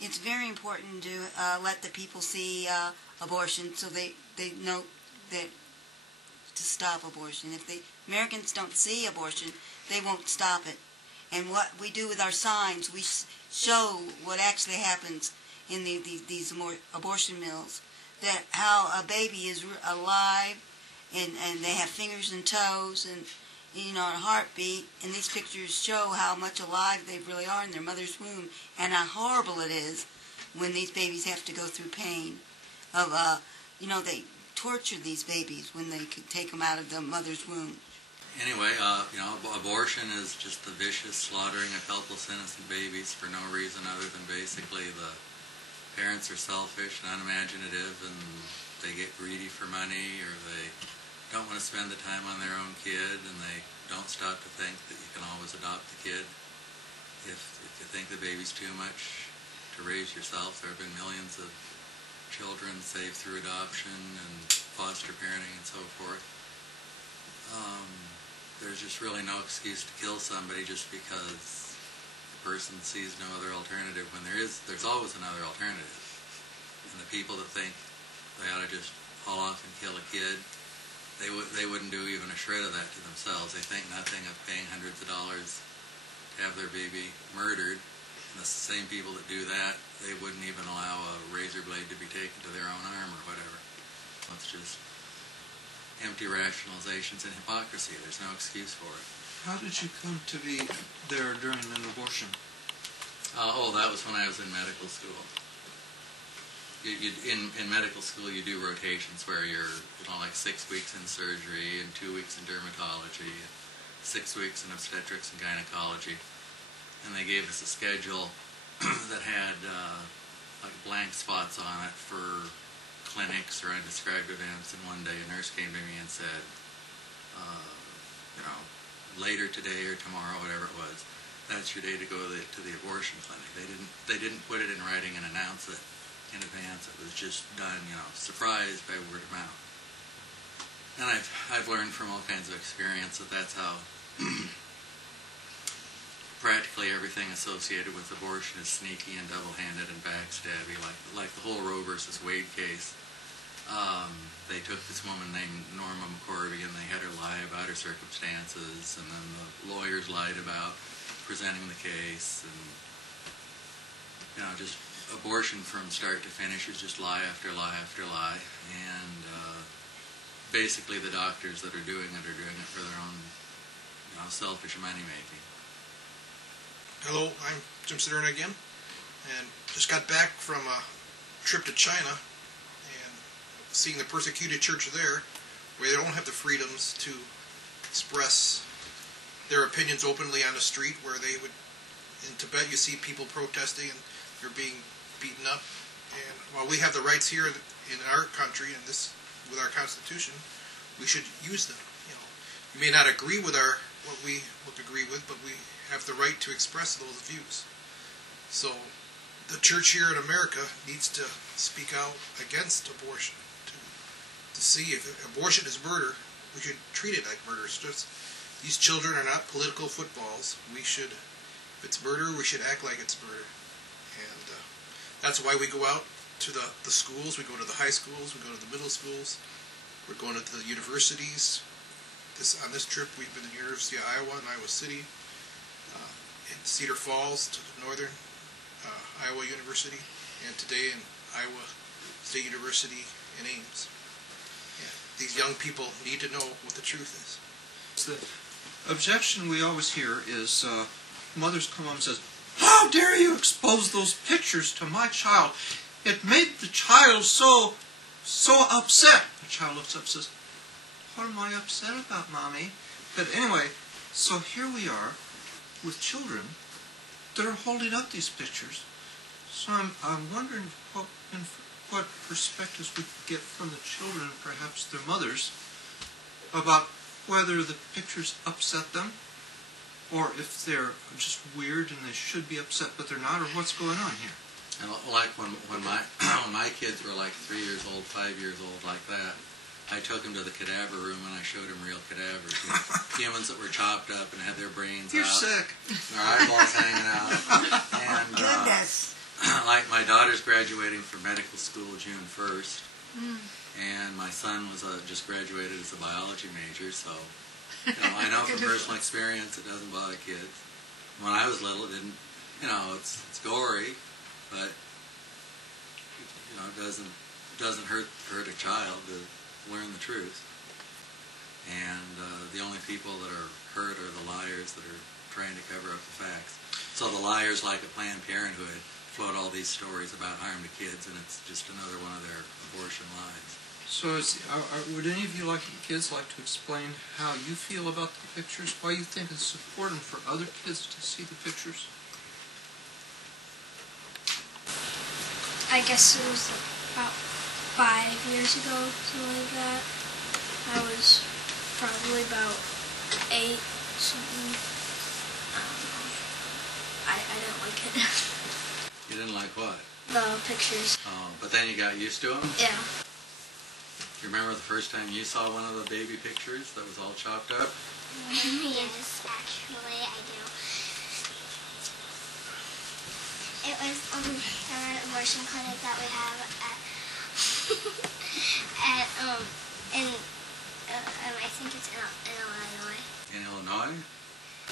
it's very important to let the people see abortion so they know that to stop abortion. If the Americans don't see abortion, they won't stop it. And what we do with our signs, we show what actually happens in these abortion mills, that how a baby is alive, and they have fingers and toes and a heartbeat, and these pictures show how much alive they really are in their mother's womb, and how horrible it is when these babies have to go through pain of they torture these babies when they could take them out of the mother's womb. Anyway, abortion is just the vicious slaughtering of helpless innocent babies for no reason other than basically the parents are selfish and unimaginative, and they get greedy for money, or they don't want to spend the time on their own kid, and they don't stop to think that you can always adopt the kid. If you think the baby's too much to raise yourself, there have been millions of children saved through adoption and foster parenting and so forth. There's just really no excuse to kill somebody just because the person sees no other alternative, when there's always another alternative. And the people that think they ought to just haul off and kill a kid, they wouldn't do even a shred of that to themselves. They think nothing of paying hundreds of dollars to have their baby murdered. And the same people that do that, they wouldn't even allow a razor blade to be taken to their own arm or whatever. It's just empty rationalizations and hypocrisy. There's no excuse for it. How did you come to be there during an abortion? That was when I was in medical school. In medical school, you do rotations where you're like 6 weeks in surgery and 2 weeks in dermatology, 6 weeks in obstetrics and gynecology. And they gave us a schedule that had like blank spots on it for clinics or undescribed events. And one day a nurse came to me and said, later today or tomorrow, whatever it was, that's your day to go to the abortion clinic. They didn't put it in writing and announce it in advance. It was just done, surprised by word of mouth. And I've learned from all kinds of experience that that's how practically everything associated with abortion is sneaky and double-handed and backstabby, like the whole Roe versus Wade case. They took this woman named Norma McCorvey and they had her lie about her circumstances, and then the lawyers lied about presenting the case, and just abortion from start to finish is just lie after lie after lie, and basically the doctors that are doing it for their own selfish money-making. Hello, I'm Jim Sederna again, and just got back from a trip to China and seeing the persecuted church there, where they don't have the freedoms to express their opinions openly on the street, where they would, in Tibet you see people protesting and they're being beaten up, and while we have the rights here in our country and this with our Constitution, we should use them. You may not agree with what we would agree with, but we have the right to express those views. So the church here in America needs to speak out against abortion, to see if abortion is murder, we should treat it like murder. These children are not political footballs. If it's murder, we should act like it's murder. And that's why we go out to the schools. We go to the high schools. We go to the middle schools. We're going to the universities. On this trip, we've been to the University of Iowa and Iowa City, in Cedar Falls to the Northern Iowa University, and today in Iowa State University in Ames. These young people need to know what the truth is. The objection we always hear is mothers come home and says, "How dare you expose those pictures to my child? It made the child so upset." The child looks up and says, "What am I upset about, Mommy?" But anyway, so here we are with children that are holding up these pictures. So I'm wondering what perspectives we could get from the children, perhaps their mothers, about whether the pictures upset them, or if they're just weird and they should be upset but they're not, or what's going on here. And like when my kids were like 3 years old, 5 years old, like that, I took them to the cadaver room and I showed them real cadavers, humans that were chopped up and had their brains You're out. Sick. Their eyeballs hanging out. And Goodness. not like my daughter's graduating from medical school June 1st, and my son was just graduated as a biology major, so I know from personal experience it doesn't bother kids. When I was little, it didn't. It's gory, but it doesn't hurt a child to learn the truth. And the only people that are hurt are the liars that are trying to cover up the facts. So the liars, like at Planned Parenthood, float all these stories about harm to kids, and it's just another one of their abortion lies. So would any of you kids like to explain how you feel about the pictures, why you think it's important for other kids to see the pictures? I guess it was about 5 years ago, something like that. I was probably about 8, something. I don't know. I didn't like it. You didn't like what? The pictures. Oh, but then you got used to them? Yeah. You remember the first time you saw one of the baby pictures that was all chopped up? Yes, actually, I do. It was an abortion clinic that we have I think it's in Illinois. In Illinois?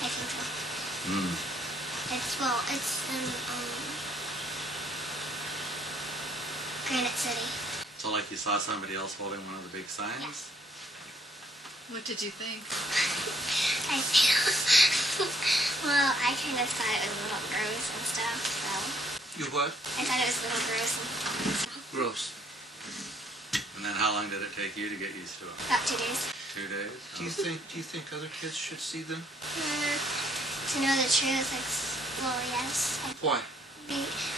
I think so. It's in Granite City. So like you saw somebody else holding one of the big signs? Yes. What did you think? Well, I kind of thought it was a little gross and stuff, so. You what? I thought it was a little gross and stuff. Gross. And then how long did it take you to get used to it? About 2 days. 2 days? Do you think other kids should see them? To know the truth, well, yes. Why?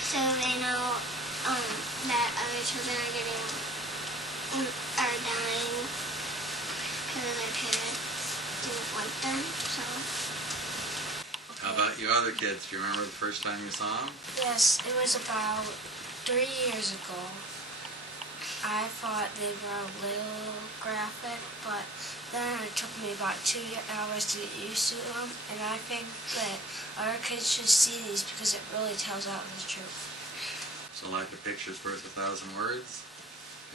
So they know that other children are dying because their parents didn't like them. So. How about you other kids? Do you remember the first time you saw them? Yes, it was about 3 years ago. I thought they were a little graphic, but then it took me about 2 hours to get used to them, and I think that other kids should see these because it really tells out the truth. So like a picture's worth 1,000 words?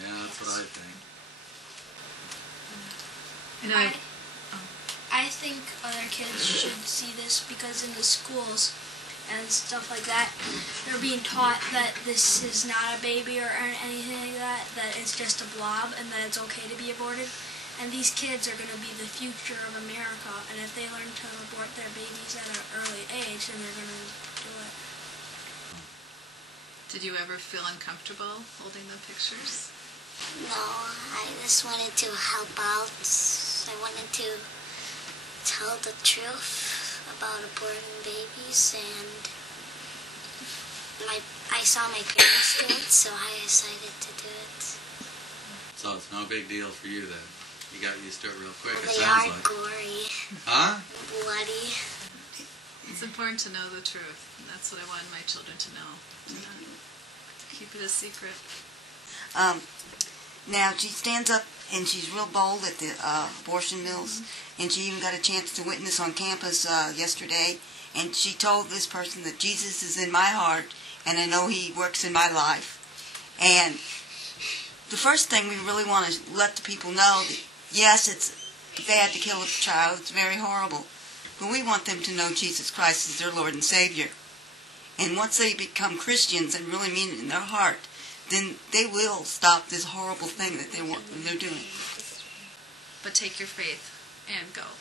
Yeah, that's what I think. And I think other kids should see this because in the schools and stuff like that, they're being taught that this is not a baby or anything like that, that it's just a blob and that it's okay to be aborted. And these kids are going to be the future of America, and if they learn to abort their babies at an early age, then they're going to do it. did you ever feel uncomfortable holding the pictures? No, I just wanted to help out. I wanted to tell the truth about aborting babies, and I saw my parents do it, so I decided to do it. So it's no big deal for you then? You got used to it real quick, it They sounds are like. gory, Huh? bloody. It's important to know the truth. And that's what I wanted my children to know. To not keep it a secret. Now she stands up and she's real bold at the abortion mills, and she even got a chance to witness on campus yesterday, and she told this person that Jesus is in my heart and I know he works in my life. And the first thing we really want to let the people know that yes, it's bad to kill a child, it's very horrible, but we want them to know Jesus Christ is their Lord and Savior. And once they become Christians and really mean it in their heart, then they will stop this horrible thing that they're doing. But take your faith and go.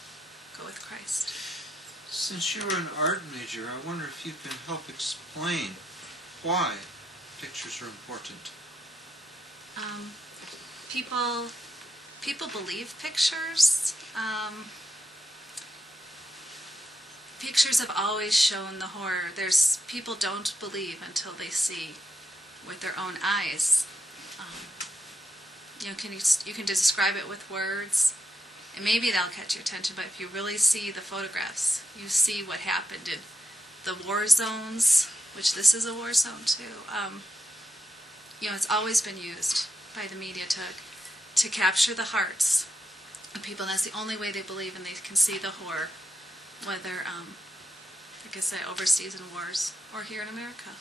Go with Christ. Since you're an art major, I wonder if you can help explain why pictures are important. People believe pictures. Pictures have always shown the horror. People don't believe until they see with their own eyes. You can describe it with words, and maybe that'll catch your attention. But if you really see the photographs, you see what happened in the war zones, which this is a war zone too. It's always been used by the media to capture the hearts of people, and that's the only way they believe, and they can see the horror, whether, like I say, overseas in wars or here in America.